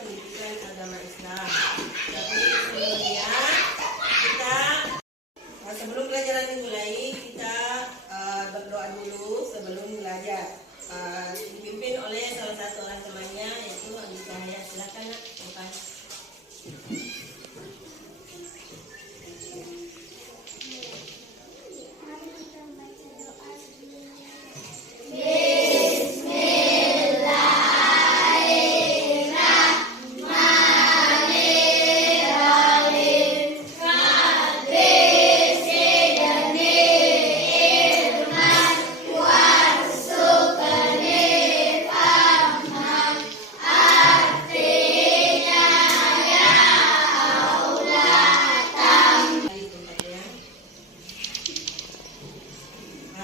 pendidikan agama Islam. Tapi sebelumnya kita sebelum pelajaran dimulai kita berdoa dulu sebelum belajar. Dipimpin oleh salah satu orang temannya yaitu Andi Cahaya. Silakan Pak.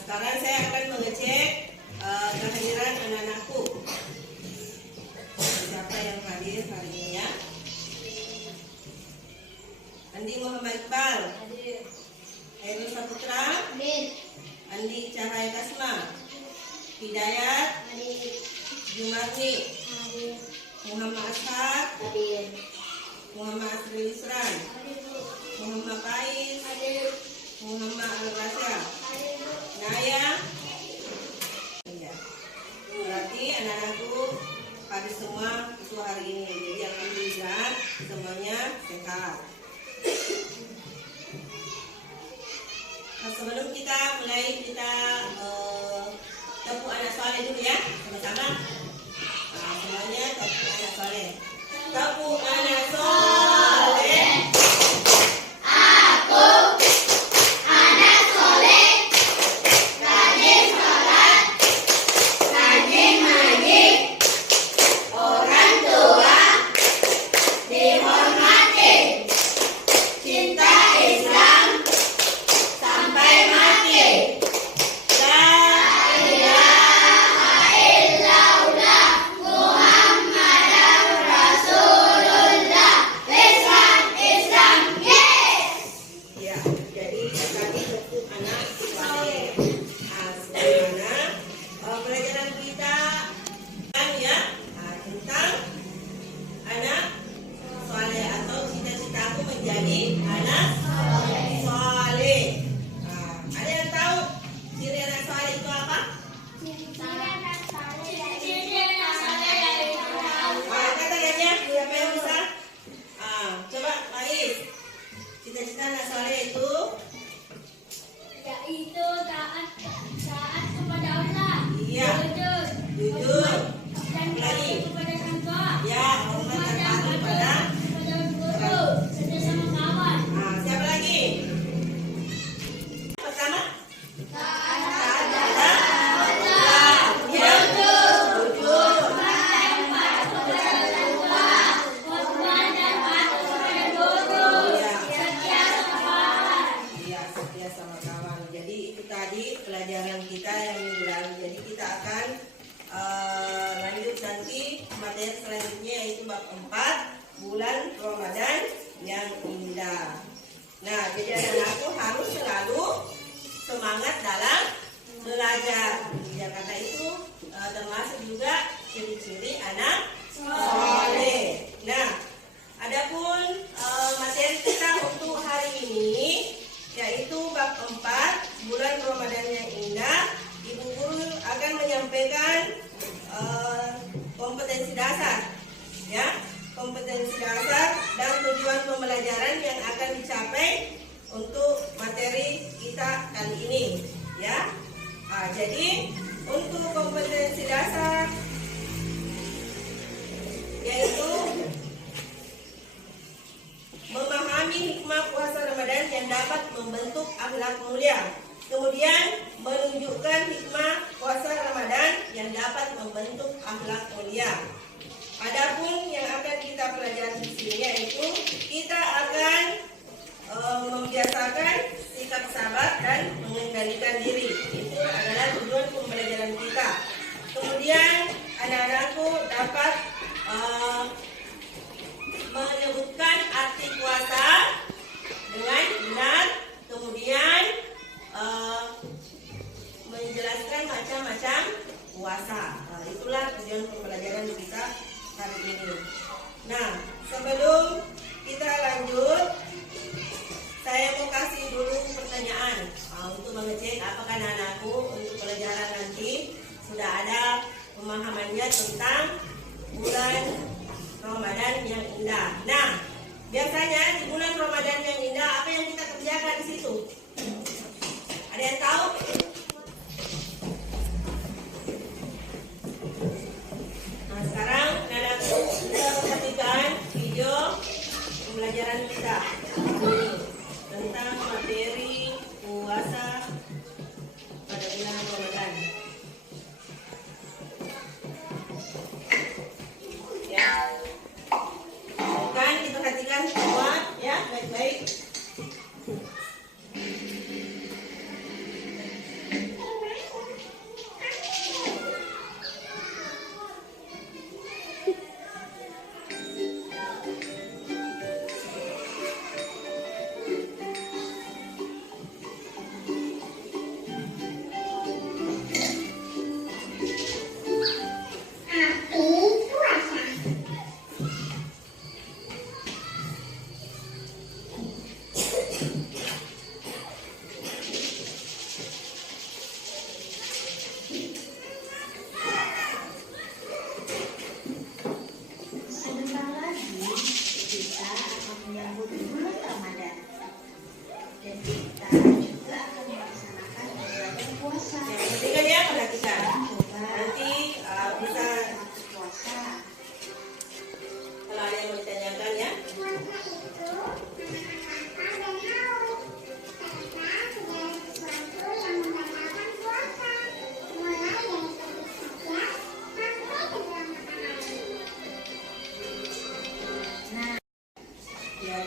Sekarang saya akan mengecek kehadiran anak-anakku. Siapa yang hadir hari ini ya? Andi Muhammad Iqbal. Hadir. Heru Saputra. Hadir. Andi Cahaya Kasma. Hidayat. Hadir. Jumarni. Hadir. Muhammad Ashar. Hadir. Muhammad Asri Isran. Hadir. Muhammad Faiz. Hadir. Muhammad Al-Rasya. Naya. Ya. Berarti anak-anakku pada semua itu hari ini. Jadi alhamdulillah semuanya sehat. Nah, sebelum kita mulai kita tepuk anak soleh dulu ya sama-sama. Nah, semuanya tepuk anak soleh. Tepuk anak soleh. Pelajaran kita yang minggu lalu. Jadi kita akan lanjut nanti materi selanjutnya yaitu bab 4 bulan Ramadan yang indah. Nah, jadi anak-anakku harus selalu semangat dalam belajar. Ya, karena itu termasuk juga ciri-ciri anak soleh. Nah, adapun materi kita untuk hari ini yaitu bab 4 bulan Ramadan yang indah. Ibu guru akan menyampaikan kompetensi dasar ya, kompetensi dasar dan tujuan pembelajaran yang akan dicapai untuk materi kita kali ini ya. Jadi untuk kompetensi dasar yaitu memahami hikmah puasa Ramadan yang dapat membentuk akhlak mulia. Kemudian menunjukkan hikmah puasa Ramadan yang dapat membentuk akhlak mulia. Adapun yang akan kita pelajari di sini yaitu kita akan membiasakan sikap sabar dan mengendalikan diri. Itu adalah tujuan pembelajaran kita. Kemudian anak-anakku dapat menyebutkan arti puasa dengan benar, kemudian menjelaskan macam-macam puasa. Itulah tujuan pembelajaran. Nah, sebelum kita lanjut, saya mau kasih dulu pertanyaan untuk mengecek apakah anak-anakku untuk pelajaran nanti sudah ada pemahamannya tentang bulan Ramadan yang indah. Nah, biasanya di bulan Ramadan yang indah apa yang kita kerjakan di situ? Ada yang tahu? Nah, sekarang anak-anakku kita perhatikan video pembelajaran kita tentang materi puasa pada bulan Ramadan. Ya, kan kita perhatikan semua ya baik-baik.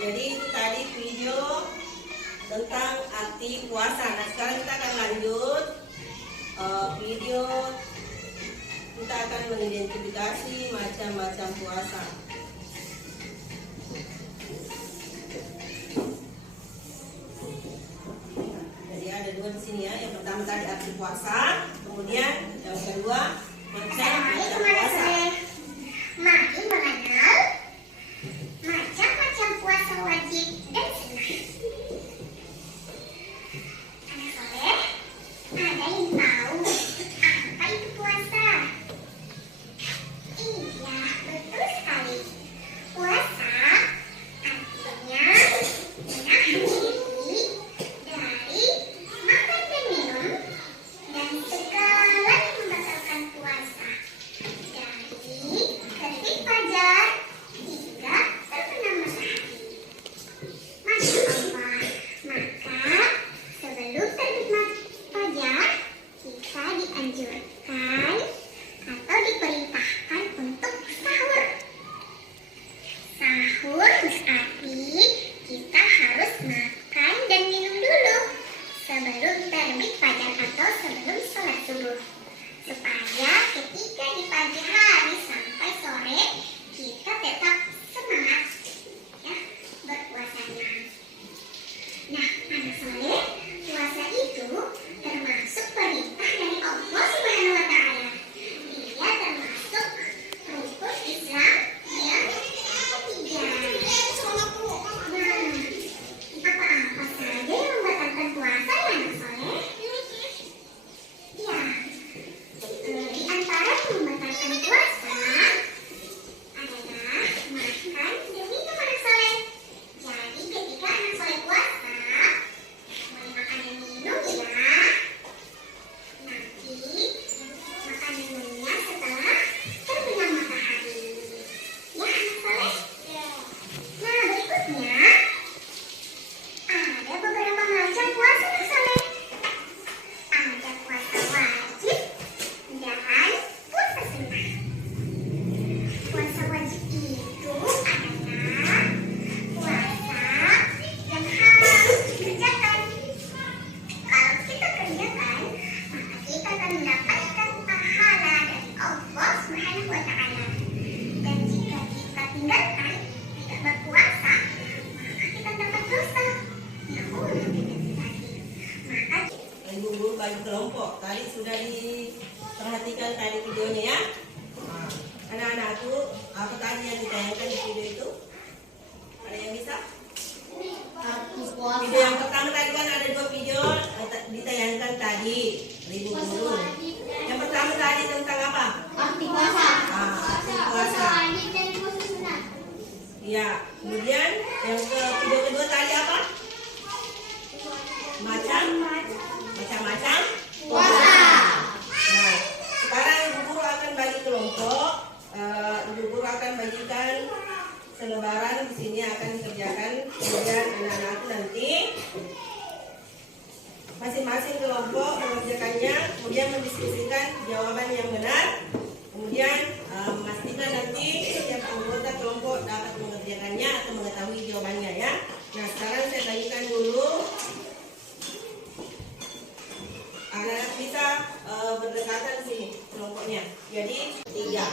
Jadi itu tadi video tentang arti puasa. Nah, sekarang kita akan lanjut video, kita akan mengidentifikasi macam-macam puasa. Jadi ada dua di sini ya. Yang pertama tadi arti puasa, kemudian yang kedua macam-macam puasa. Mari mengenal macam-macam puasa wajib dan sunnah. Anak soleh, ada yang tahu apa itu puasa? Iya, betul sekali. Puasa artinya menahan diri dari makan dan minum dan segala yang membatalkan puasa. Dari terbit fajar hingga terbenam matahari. Masya Allah. Maka sebelum terbit fajar kita dianjurkan atau diperintahkan untuk sahur. Sahur berarti kita harus makan dan minum dulu sebelum terbit fajar atau sebelum sholat subuh, supaya ketika di pagi hari sampai sore kita tetap semangat ya berpuasanya. Nah, anak soleh, puasa itu termasuk perintah dari Allah Subhanahu wa Ta'ala. Dia termasuk rukun Islam yang ketiga. Nah, apa-apa saja yang membatalkan puasa ya anak soleh? Ya, Ya, kemudian yang kedua tadi apa? Macam-macam Puasa. Nah, sekarang Ibu Guru akan bagi kelompok. Ibu Guru akan bagikan selebaran di sini akan dikerjakan. Kemudian anak-anak nanti masing-masing kelompok mengerjakannya, kemudian mendiskusikan jawaban yang benar. Kemudian memastikan nanti setiap anggota kelompok dapat mengerjakannya atau mengetahui jawabannya ya. Nah, sekarang saya bagikan dulu. Anak-anak bisa berdekatan di sini kelompoknya. Jadi 3.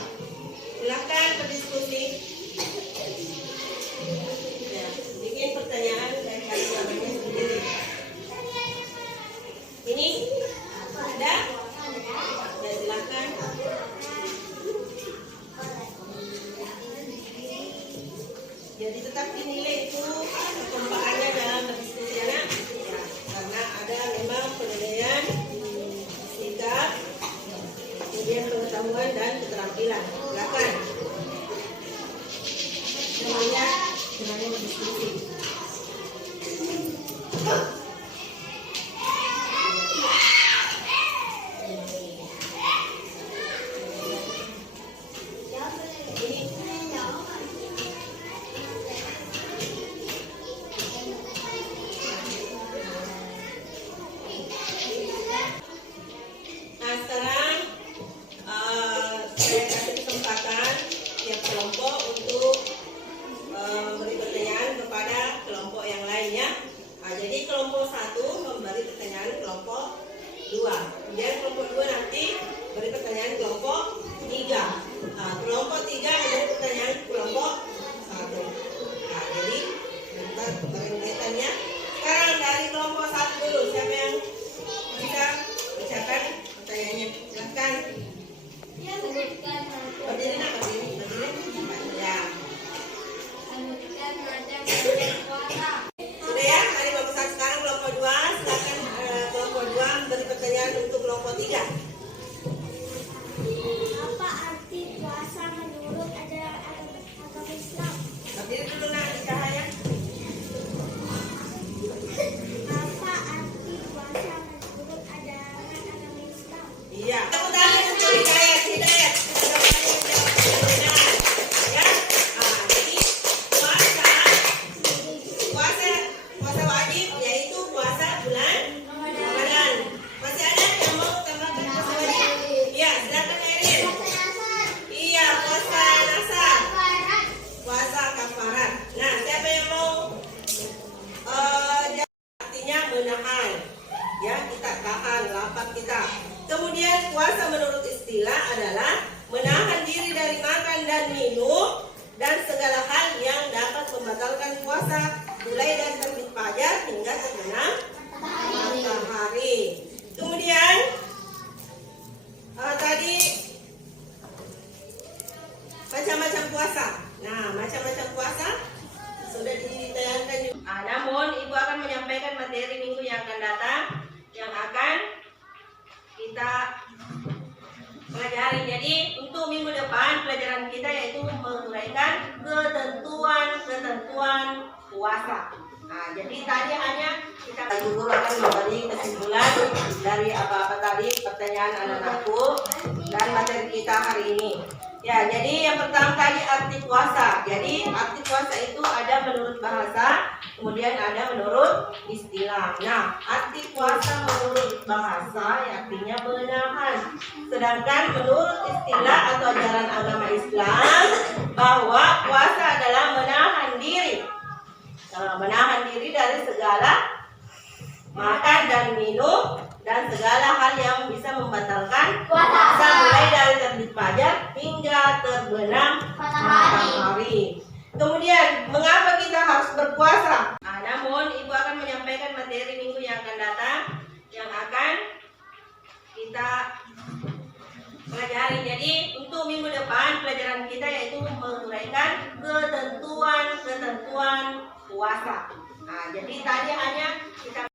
Silakan berdiskusi. Ya, bikin pertanyaan dan kasih jawabannya sendiri. Ini ada? Ya, silakan. Jadi tetap dinilai itu kekompakannya dalam berdiskusi anak. Ya, karena ada memang penilaian sikap, kemudian pengetahuan dan keterampilan. Silakan. Semuanya berdiskusi. Nah, sekarang saya kasih kesempatan tiap kelompok untuk memberi pertanyaan kepada kelompok yang lainnya. Nah, jadi kelompok 1 memberi pertanyaan kelompok 2. Kemudian kelompok 2 nanti beri pertanyaan kelompok 3. Nah, kelompok 3 memberi pertanyaan kelompok 1. Nah, jadi bentar berkaitannya. Sekarang dari kelompok 1 dulu, siapa yang bisa bacakan pertanyaannya? Silahkan. Berdiri nak, berdiri. Ya. Sudah ya, dari kelompok 1 sekarang kelompok 2. Silakan kelompok 2 beri pertanyaan untuk kelompok 3. Apa arti puasa menurut ajaran agama Islam? Berdiri dulu nak, di cahaya. Apa arti puasa menurut ajaran agama Islam? Iya. Tepuk tangan untuk Hidayat. Hidayat. Ya. Jadi puasa wajib yaitu puasa bulan Ramadan. Masih ada yang mau tambahkan puasa wajib? Iya, silakan Erin. Iya, puasa nasar. Puasa kafarat. Nah, siapa yang mau? Artinya menahan. Ya, kita tahan lapar kita. Kemudian puasa menurut istilah adalah menahan diri dari makan dan minum dan segala hal yang dapat membatalkan puasa, mulai dari terbit fajar hingga terbenam matahari. Kemudian tadi macam-macam puasa. Nah, macam-macam puasa sudah ditayangkan juga. Namun Ibu akan menyampaikan materi minggu yang akan datang yang akan kita pelajari. Jadi untuk minggu depan pelajaran kita yaitu menguraikan ketentuan puasa. Nah, jadi tadi hanya kita Guru akan memberi kesimpulan dari apa-apa tadi pertanyaan anak-anakku dan materi kita hari ini. Ya, jadi yang pertama tadi arti puasa. Jadi arti puasa itu ada menurut bahasa, kemudian ada menurut istilah. Nah, arti puasa menurut bahasa artinya menahan. Sedangkan menurut istilah atau ajaran agama Islam bahwa puasa adalah menahan diri. Menahan diri dari segala makan dan minum dan segala hal yang bisa membatalkan puasa, mulai dari terbit fajar hingga terbenam matahari. Kemudian, mengapa kita harus berpuasa? Namun Ibu akan menyampaikan materi minggu yang akan datang yang akan kita pelajari. Jadi untuk minggu depan pelajaran kita yaitu menguraikan ketentuan puasa. Nah, jadi tadi hanya kita